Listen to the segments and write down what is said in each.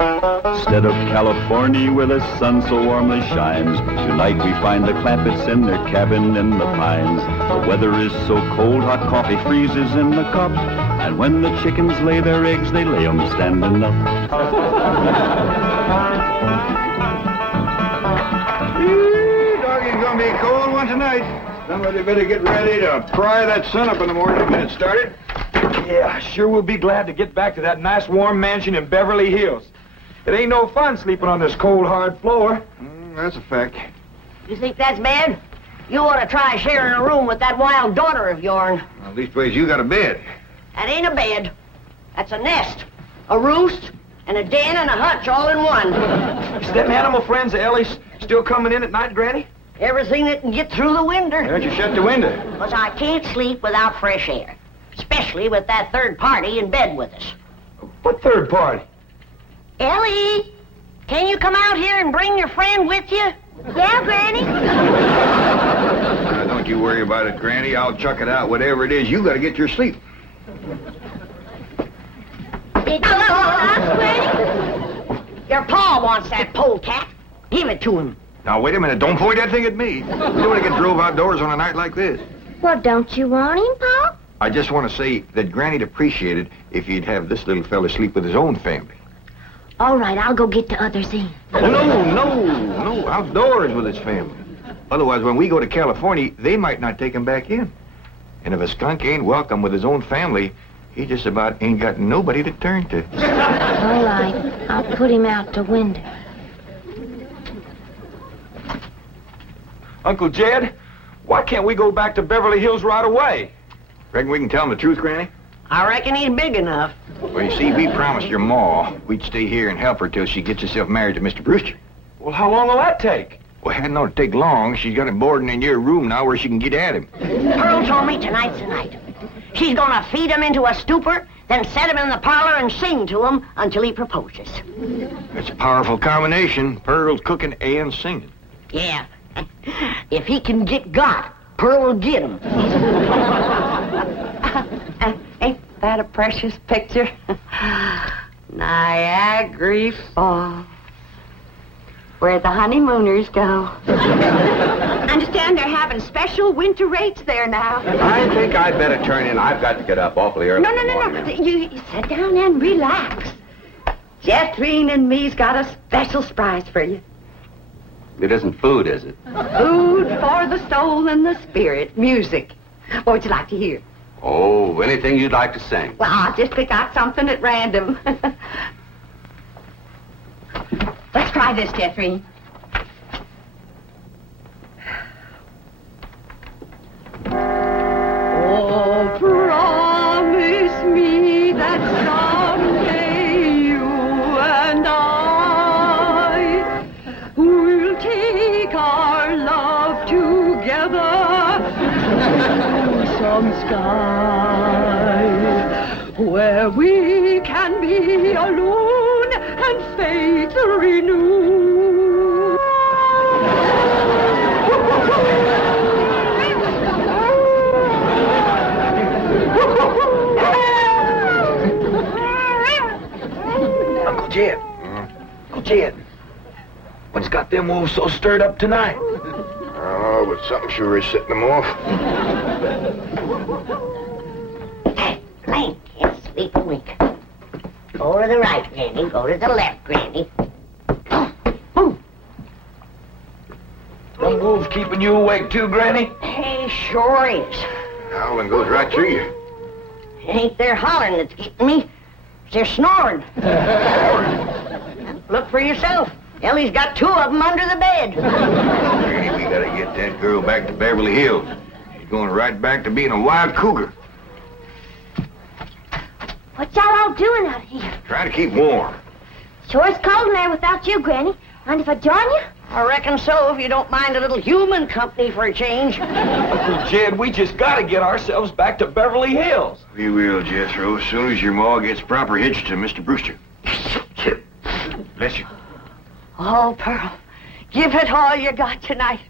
Instead of California where the sun so warmly shines, tonight we find the Clampetts in their cabin in the pines. The weather is so cold, hot coffee freezes in the cup, and when the chickens lay their eggs, they lay 'em standing up. Doggy's gonna be a cold one tonight. Somebody better get ready to pry that sun up in the morning to get it started. Yeah, sure we'll be glad to get back to that nice warm mansion in Beverly Hills. It ain't no fun sleeping on this cold, hard floor. That's a fact. You think that's bad? You ought to try sharing a room with that wild daughter of yourn. Well, leastways you got a bed. That ain't a bed. That's a nest, a roost, and a den and a hutch all in one. Is them animal friends of Ellie's still coming in at night, Granny? Everything that can get through the window. Why don't you shut the window? 'Cause I can't sleep without fresh air. Especially with that third party in bed with us. What third party? Ellie, can you come out here and bring your friend with you? Yeah, Granny. Don't you worry about it, Granny. I'll chuck it out. Whatever it is, you got to get your sleep. Granny? Your pa wants that polecat. Give it to him. Now, wait a minute. Don't point that thing at me. You don't want to get drove outdoors on a night like this. Well, don't you want him, Pa? I just want to say that Granny'd appreciate it if he'd have this little fella sleep with his own family. All right, I'll go get the others in. Oh, no, outdoors with his family. Otherwise, when we go to California, they might not take him back in. And if a skunk ain't welcome with his own family, he just about ain't got nobody to turn to. All right, I'll put him out the window. Uncle Jed, why can't we go back to Beverly Hills right away? Reckon we can tell him the truth, Granny? I reckon he's big enough. Well, you see, we promised your ma we'd stay here and help her till she gets herself married to Mr. Brewster. Well, how long will that take? Well, it hadn't ought to take long. She's got him boarding in your room now where she can get at him. Pearl told me tonight's the night. She's gonna feed him into a stupor, then set him in the parlor and sing to him until he proposes. It's a powerful combination. Pearl's cooking and singing. Yeah. If he can get got, Pearl will get him. Ain't that a precious picture? Niagara Falls, where the honeymooners go. Understand they're having special winter rates there now. I think I'd better turn in. I've got to get up awfully early. No. You sit down and relax. Jethrine and me's got a special surprise for you. It isn't food, is it? Food for the soul and the spirit. Music. What would you like to hear? Oh, anything you'd like to sing. Well, I'll just pick out something at random. Let's try this, Jeffrey. Oh, promise me that someday you and I will take our love together to some sky where we can be alone and faith renew. Uncle Jed. Uncle Jed. What's got them wolves so stirred up tonight? Oh, but something sure is setting them off. Clank, can't sleep a wink. Go to the right, Granny. Go to the left, Granny. Them wolves keeping you awake too, Granny? He sure is. Howling goes right through you. It ain't their hollering that's getting me. It's their snoring. Look for yourself. Ellie's got two of them under the bed. Granny, we gotta get that girl back to Beverly Hills. She's going right back to being a wild cougar. What y'all all doing out here? Trying to keep warm. Sure is cold in there without you, Granny. Mind if I join you? I reckon so, if you don't mind a little human company for a change. Uncle Jed, we just gotta get ourselves back to Beverly Hills. We will, Jethro, as soon as your ma gets proper hitched to Mr. Brewster. Bless you. Oh, Pearl, give it all you got tonight.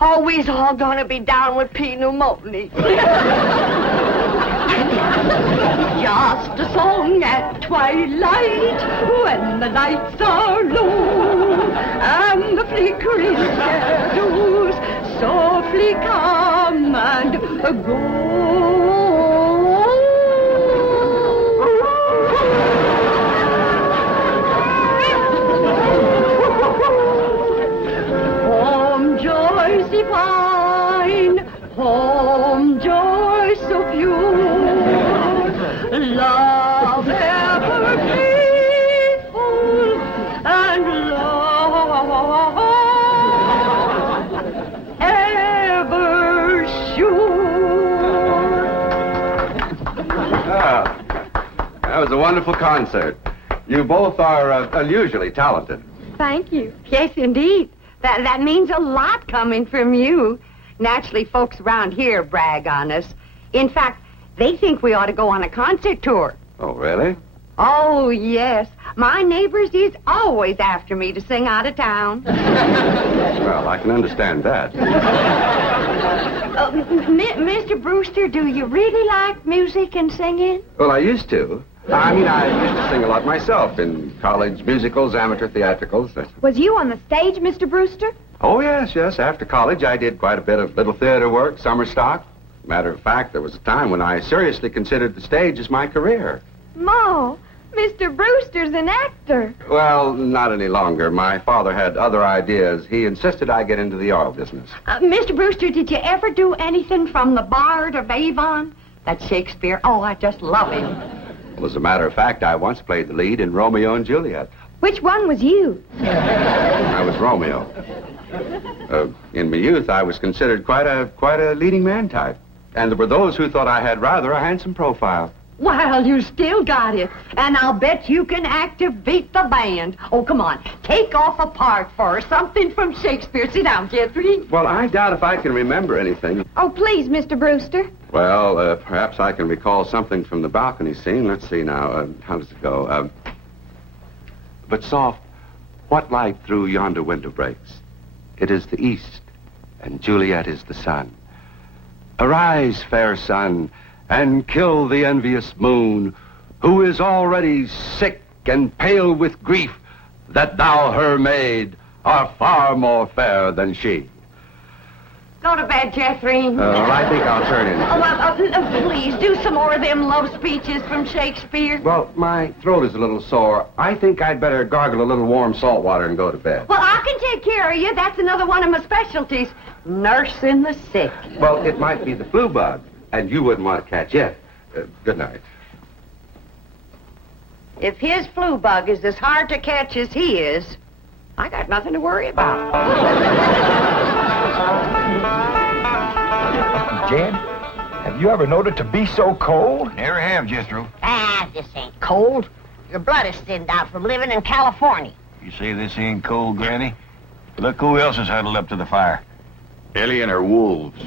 Oh, we's all gonna be down with pneumonia. Just a song at twilight when the lights are low and the flickering shadows softly come and go. Home joys divine, home joys so pure, love ever faithful and love ever sure. Ah, that was a wonderful concert. You both are unusually talented. Thank you. Yes, indeed. That means a lot coming from you. Naturally, folks around here brag on us. In fact, they think we ought to go on a concert tour. Oh, really? Oh, yes. My neighbors is always after me to sing out of town. Well, I can understand that. Mr. Brewster, do you really like music and singing? Well, I used to. I used to sing a lot myself in college musicals, amateur theatricals. Was you on the stage, Mr. Brewster? Oh, yes. After college, I did quite a bit of little theater work, summer stock. Matter of fact, there was a time when I seriously considered the stage as my career. Ma, Mr. Brewster's an actor. Well, not any longer. My father had other ideas. He insisted I get into the oil business. Mr. Brewster, did you ever do anything from The Bard of Avon? That's Shakespeare. Oh, I just love him. Well, as a matter of fact, I once played the lead in Romeo and Juliet. Which one was you? I was Romeo. In my youth, I was considered quite a leading man type. And there were those who thought I had rather a handsome profile. Well, you still got it. And I'll bet you can act to beat the band. Oh, come on. Take off a part for us. Something from Shakespeare. Sit down, Jeffrey. Well, I doubt if I can remember anything. Oh, please, Mr. Brewster. Well, perhaps I can recall something from the balcony scene. Let's see now. How does it go? But soft, what light through yonder window breaks? It is the east, and Juliet is the sun. Arise, fair sun, and kill the envious moon, who is already sick and pale with grief that thou, her maid, art far more fair than she. Go to bed, Jeffrey. I think I'll turn in. Oh, well, please, do some more of them love speeches from Shakespeare. Well, my throat is a little sore. I think I'd better gargle a little warm salt water and go to bed. Well, I can take care of you. That's another one of my specialties. Nursing the sick. Well, it might be the flu bug, and you wouldn't want to catch it. Good night. If his flu bug is as hard to catch as he is, I got nothing to worry about. Jed, have you ever known it to be so cold? Never have, Jethro. Ah, this ain't cold. Your blood is thinned out from living in California. You say this ain't cold, Granny? Look who else is huddled up to the fire. Ellie and her wolves.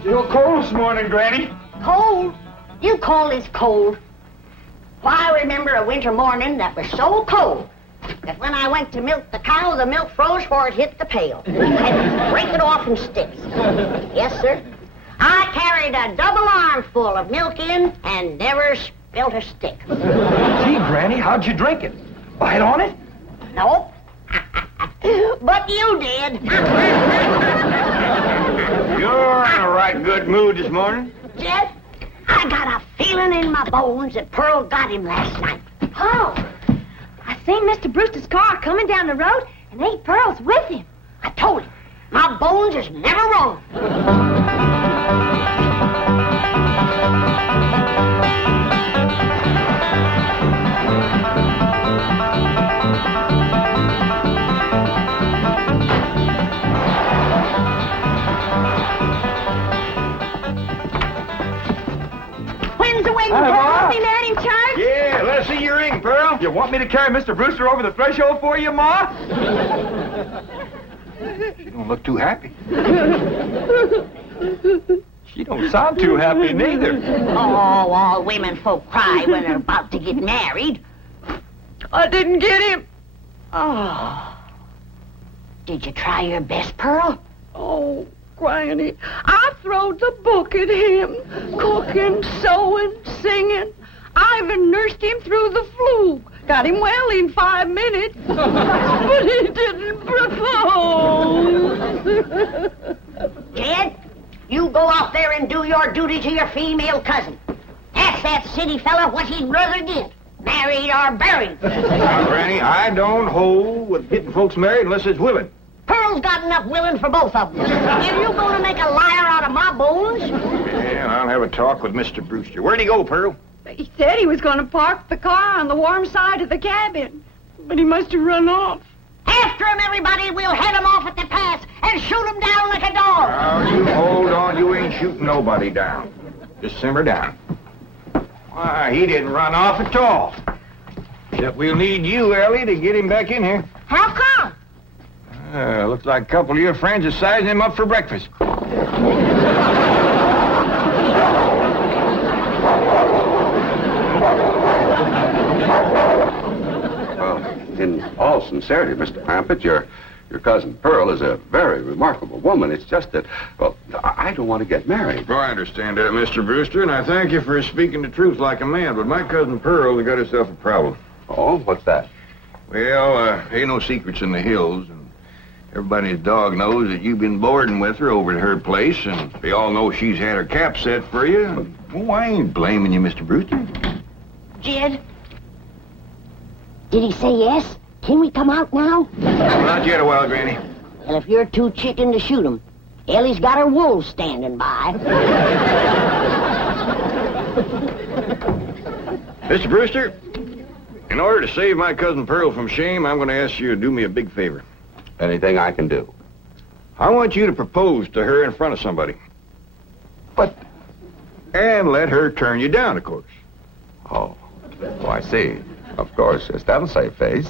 Still cold this morning, Granny. Cold? You call this cold? Why, I remember a winter morning that was so cold that when I went to milk the cow, the milk froze before it hit the pail. I had to break it off in sticks. Yes, sir. I carried a double armful of milk in and never spilt a stick. Gee, Granny, how'd you drink it? Bite on it? Nope. But you did. You're in a right good mood this morning. Jed, I got a feeling in my bones that Pearl got him last night. Oh, I seen Mr. Brewster's car coming down the road, and Aunt Pearl's with him. I told him, my bones is never wrong. When's the wedding, Hi, Pearl? Ma. Want me to let him charge? Yeah, let's see your ring, Pearl. You want me to carry Mr. Brewster over the threshold for you, Ma? You don't look too happy. She don't sound too happy neither. Oh, all women folk cry when they're about to get married. I didn't get him. Oh. Did you try your best, Pearl? Oh, Granny, I throwed the book at him. Cooking, sewing, singing. I even nursed him through the flu. Got him well in 5 minutes. But he didn't propose. Jed, you go out there and do your duty to your female cousin. Ask that city fella what he'd rather get, married or buried. Now, Granny, I don't hold with getting folks married unless it's willing. Pearl's got enough willing for both of them. If you're going to make a liar out of my bones... Yeah, I'll have a talk with Mr. Brewster. Where'd he go, Pearl? He said he was going to park the car on the warm side of the cabin. But he must have run off. After him, everybody. We'll head him off at the pass and shoot him down like a dog. Now, you hold on. You ain't shooting nobody down. Just simmer down. Why, he didn't run off at all. Except we'll need you, Ellie, to get him back in here. How come? Looks like a couple of your friends are sizing him up for breakfast. Well, in all sincerity, Mr. Clampett, your cousin Pearl is a very remarkable woman. It's just that, well, I don't want to get married. Oh, I understand that, Mr. Brewster, and I thank you for speaking the truth like a man, but my cousin Pearl has got herself a problem. Oh, what's that? Well, ain't no secrets in the hills, and everybody's dog knows that you've been boarding with her over at her place, and they all know she's had her cap set for you. Oh, I ain't blaming you, Mr. Brewster. Jed? Did he say yes? Can we come out now? Not yet a while, Granny. Well, if you're too chicken to shoot him, Ellie's got her wolves standing by. Mr. Brewster, in order to save my cousin Pearl from shame, I'm going to ask you to do me a big favor. Anything I can do. I want you to propose to her in front of somebody. But, And let her turn you down, of course. oh, I see. Of course, yes, that'll save face.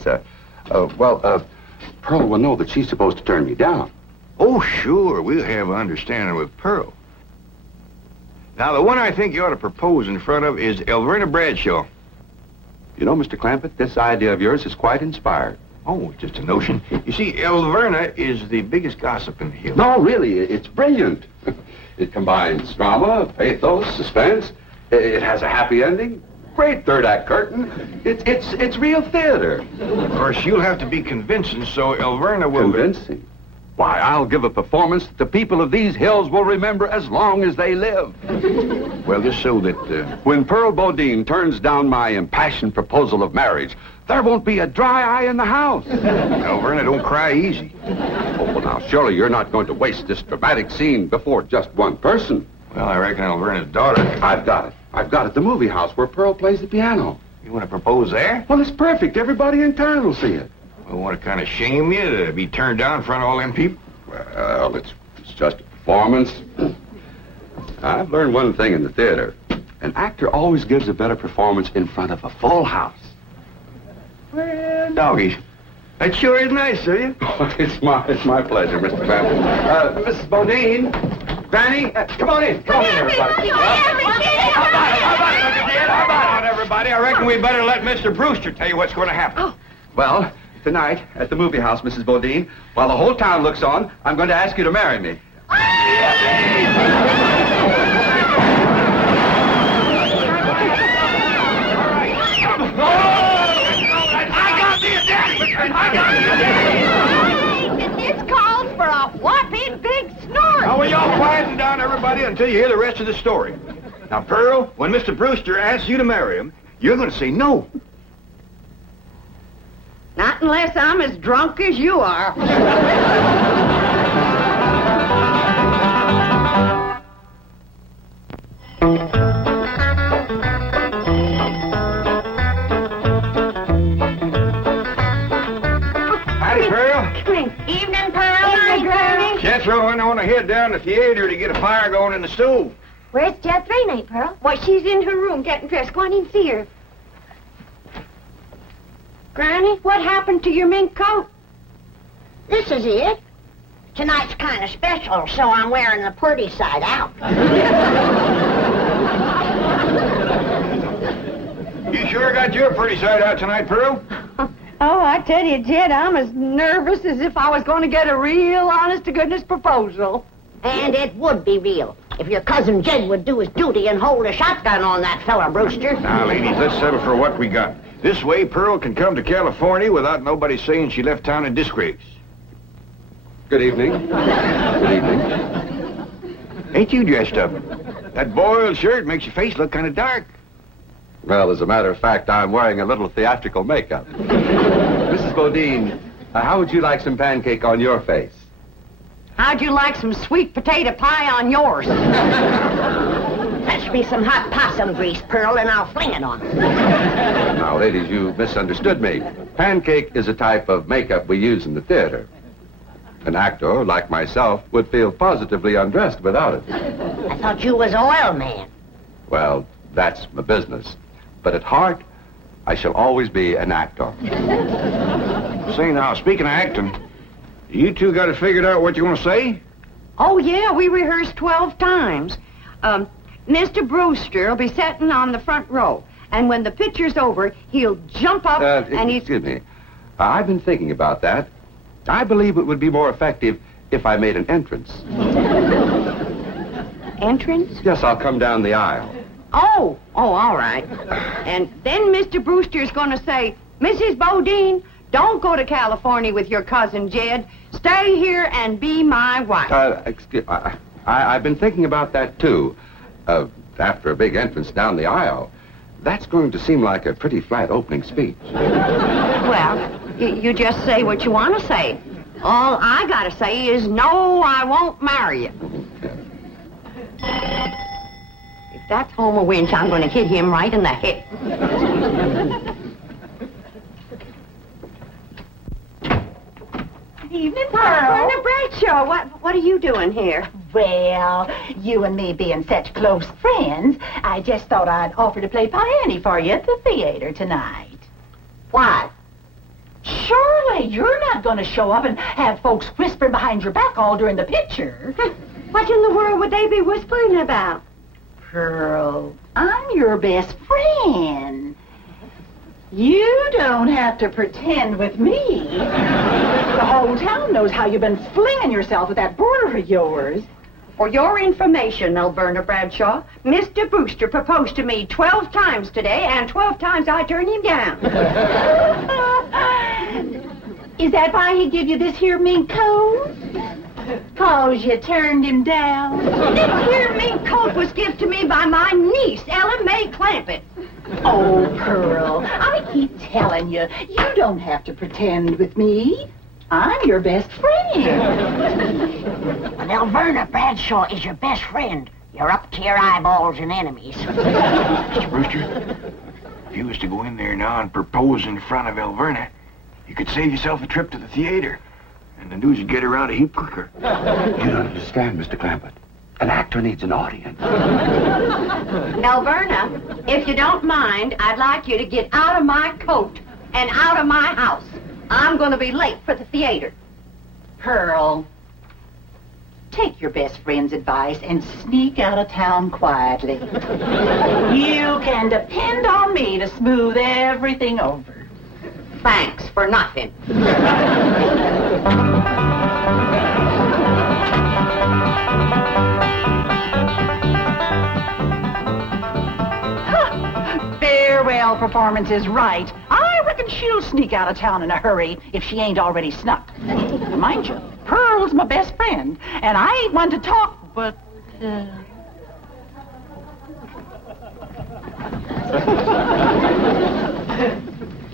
Pearl will know that she's supposed to turn me down. Oh, sure, we'll have an understanding with Pearl. Now, the one I think you ought to propose in front of is Elverna Bradshaw. You know, Mr. Clampett, this idea of yours is quite inspired. Oh, just a notion. You see, Elverna is the biggest gossip in the hills. No, really, it's brilliant. It combines drama, pathos, suspense. It has a happy ending. Great third-act curtain. It's real theater. Of course, you'll have to be convincing, so Elverna will... Convincing? Why, I'll give a performance that the people of these hills will remember as long as they live. Well, just so that... When Pearl Bodine turns down my impassioned proposal of marriage, there won't be a dry eye in the house. Elverna, don't cry easy. Oh, well, now, surely you're not going to waste this dramatic scene before just one person. Well, I reckon Elverna's daughter... I've got it. I've got it. The movie house where Pearl plays the piano. You want to propose there? Well, it's perfect. Everybody in town will see it. Well, want to kind of shame you to be turned down in front of all them people? Well, it's just a performance. I've learned one thing in the theater. An actor always gives a better performance in front of a full house. Well, doggies. That sure is nice of you. It's my pleasure, Mr. Clampett. Mrs. Bodine, Granny, come on in. Come on in, everybody. How about it, everybody? I reckon we better let Mr. Brewster tell you what's going to happen. Well, tonight at the movie house, Mrs. Bodine, while the whole town looks on, I'm going to ask you to marry me. This calls for a whopping big snort. Now, will y'all quieten down, everybody, until you hear the rest of the story. Now, Pearl, when Mr. Brewster asks you to marry him, you're going to say no. Not unless I'm as drunk as you are. Howdy, Pearl. Evening, Pearl. Evening, Granny. Jethro and I want to head down to the theater to get a fire going in the stove. Where's Jethro, Aunt Pearl? Why, she's in her room getting dressed. Go on in and see her. Granny, what happened to your mink coat? This is it. tonight's kind of special, so I'm wearing the pretty side out. You sure got your pretty side out tonight, Pearl? Oh, I tell you, Jed, I'm as nervous as if I was going to get a real honest-to-goodness proposal. And it would be real if your cousin Jed would do his duty and hold a shotgun on that fella, Brewster. Now, ladies, let's settle for what we got. This way, Pearl can come to California without nobody saying she left town in disgrace. Good evening. Good evening. Ain't you dressed up? That boiled shirt makes your face look kind of dark. Well, as a matter of fact, I'm wearing a little theatrical makeup. Mrs. Bodine, how would you like some pancake on your face? How'd you like some sweet potato pie on yours? Fetch me some hot possum grease, Pearl, and I'll fling it on. Now, ladies, you misunderstood me. Pancake is a type of makeup we use in the theater. An actor, like myself, would feel positively undressed without it. I thought you was oil man. Well, that's my business. But at heart, I shall always be an actor. Say now, speaking of acting, you two got it figured out what you want to say? Oh, yeah, we rehearsed 12 times. Mr. Brewster will be sitting on the front row, and when the picture's over, he'll jump up and he's... Excuse me. I've been thinking about that. I believe it would be more effective if I made an entrance. Entrance? Yes, I'll come down the aisle. Oh, all right. And then Mr. Brewster's going to say, Mrs. Bodine, don't go to California with your cousin Jed. Stay here and be my wife. I've been thinking about that, too. After a big entrance down the aisle, that's going to seem like a pretty flat opening speech. Well, you just say what you want to say. All I got to say is, no, I won't marry you. If that's Homer Winch, I'm going to hit him right in the head. Evening, Pearl. Brenda Bradshaw, what are you doing here? Well, you and me being such close friends, I just thought I'd offer to play Piany for you at the theater tonight. Why? Surely you're not going to show up and have folks whispering behind your back all during the picture. What in the world would they be whispering about? Pearl, I'm your best friend. You don't have to pretend with me. The whole town knows how you've been flinging yourself with that boarder of yours. For your information, Alberta Bradshaw, Mr. Brewster proposed to me 12 times today, and 12 times I turned him down. Is that why he give you this here mink coat? 'Cause you turned him down? This here mink coat was given to me by my niece, Ellen May Clampett. Oh, Pearl, I keep telling you, you don't have to pretend with me. I'm your best friend. Well, Alberta Bradshaw is your best friend. You're up to your eyeballs in enemies. Mr. Brewster, if you was to go in there now and propose in front of Elverna, you could save yourself a trip to the theater. And the news would get around a heap quicker. You don't understand, Mr. Clampett. An actor needs an audience. Alberta, if you don't mind, I'd like you to get out of my coat and out of my house. I'm going to be late for the theater. Pearl, take your best friend's advice and sneak out of town quietly. You can depend on me to smooth everything over. Thanks for nothing. Farewell performance is right. I reckon she'll sneak out of town in a hurry if she ain't already snuck. Mind you, Pearl's my best friend, and I ain't one to talk, but...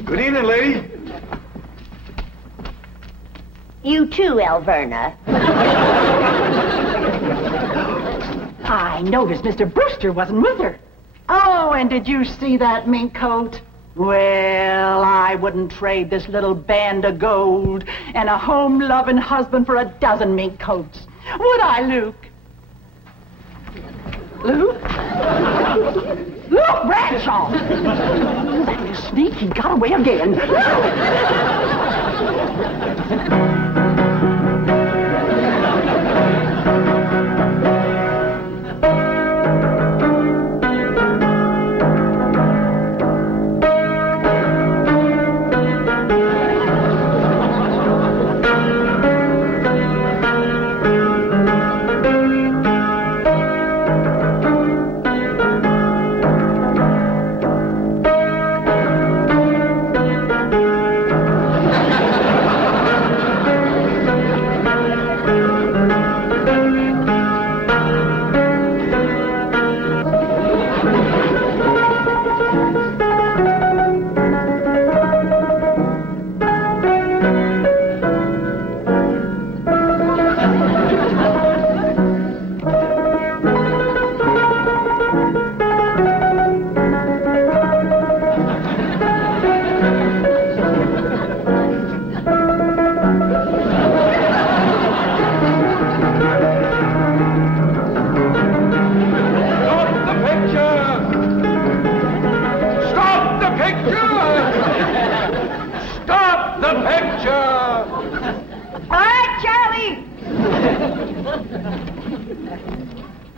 Good evening, lady. You too, Alverna. I noticed Mr. Brewster wasn't with her. Oh, and did you see that mink coat? Well, I wouldn't trade this little band of gold and a home-loving husband for a dozen mink coats. Would I, Luke? Luke? Luke Bradshaw! That sneak, he got away again.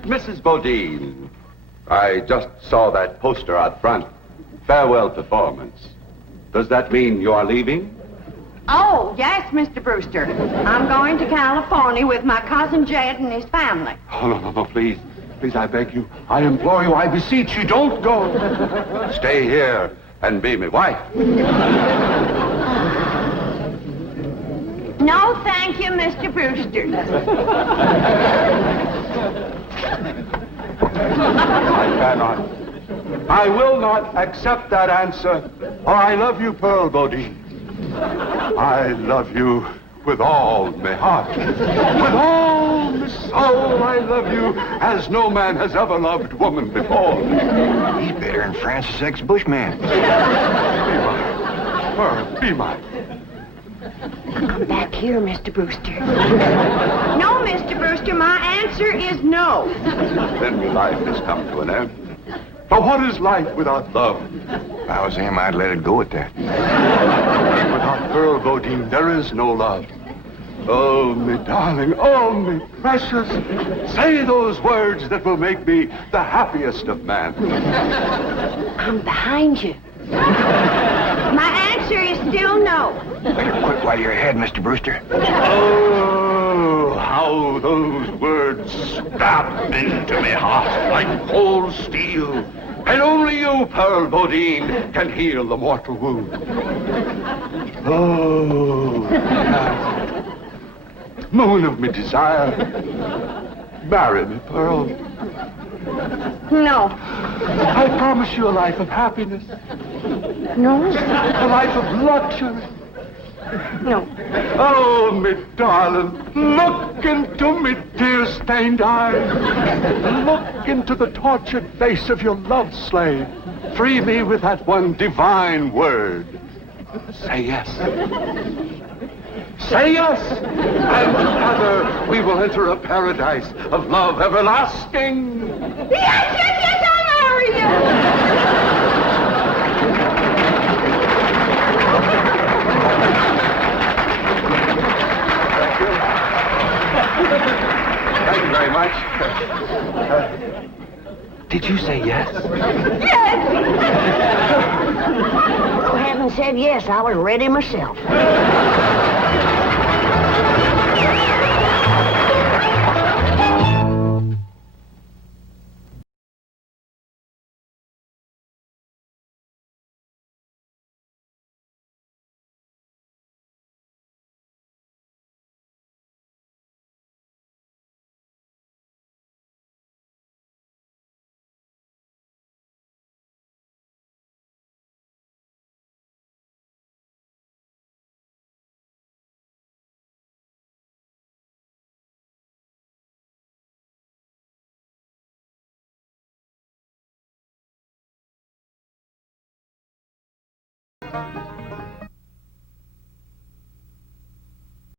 Mrs. Bodine, I just saw that poster out front. Farewell performance. Does that mean you are leaving? Oh, yes, Mr. Brewster. I'm going to California with my cousin Jed and his family. Oh, no, please. Please, I beg you. I implore you. I beseech you. Don't go. Stay here and be my wife. No, thank you, Mr. Brewster. I cannot. I will not accept that answer. Or I love you, Pearl Bodine. I love you with all my heart. With all my soul, I love you as no man has ever loved woman before. He's better than Francis X. Bushman. Be mine. Pearl, be mine. Come back here, Mr. Brewster. No, Mr. Brewster, my answer is no. Then your life has come to an end. For what is life without love? If I was him, I'd let it go at that. Without Pearl Bodine, there is no love. Oh, me darling, oh, me precious. Say those words that will make me the happiest of men. I'm behind you. My answer is still no. Better quit while you're ahead, Mr. Brewster. Oh, how those words stabbed into me heart like cold steel. And only you, Pearl Bodine, can heal the mortal wound. Oh, moon of me desire, marry me, Pearl. No. I promise you a life of happiness, No? a life of luxury. No. Oh, me darling, look into me tear-stained eyes. Look into the tortured face of your love slave. Free me with that one divine word. Say yes. Say yes, and together we will enter a paradise of love everlasting. Yes, I'll marry you. Thank you very much. Did you say yes? You haven't said yes. I was ready myself.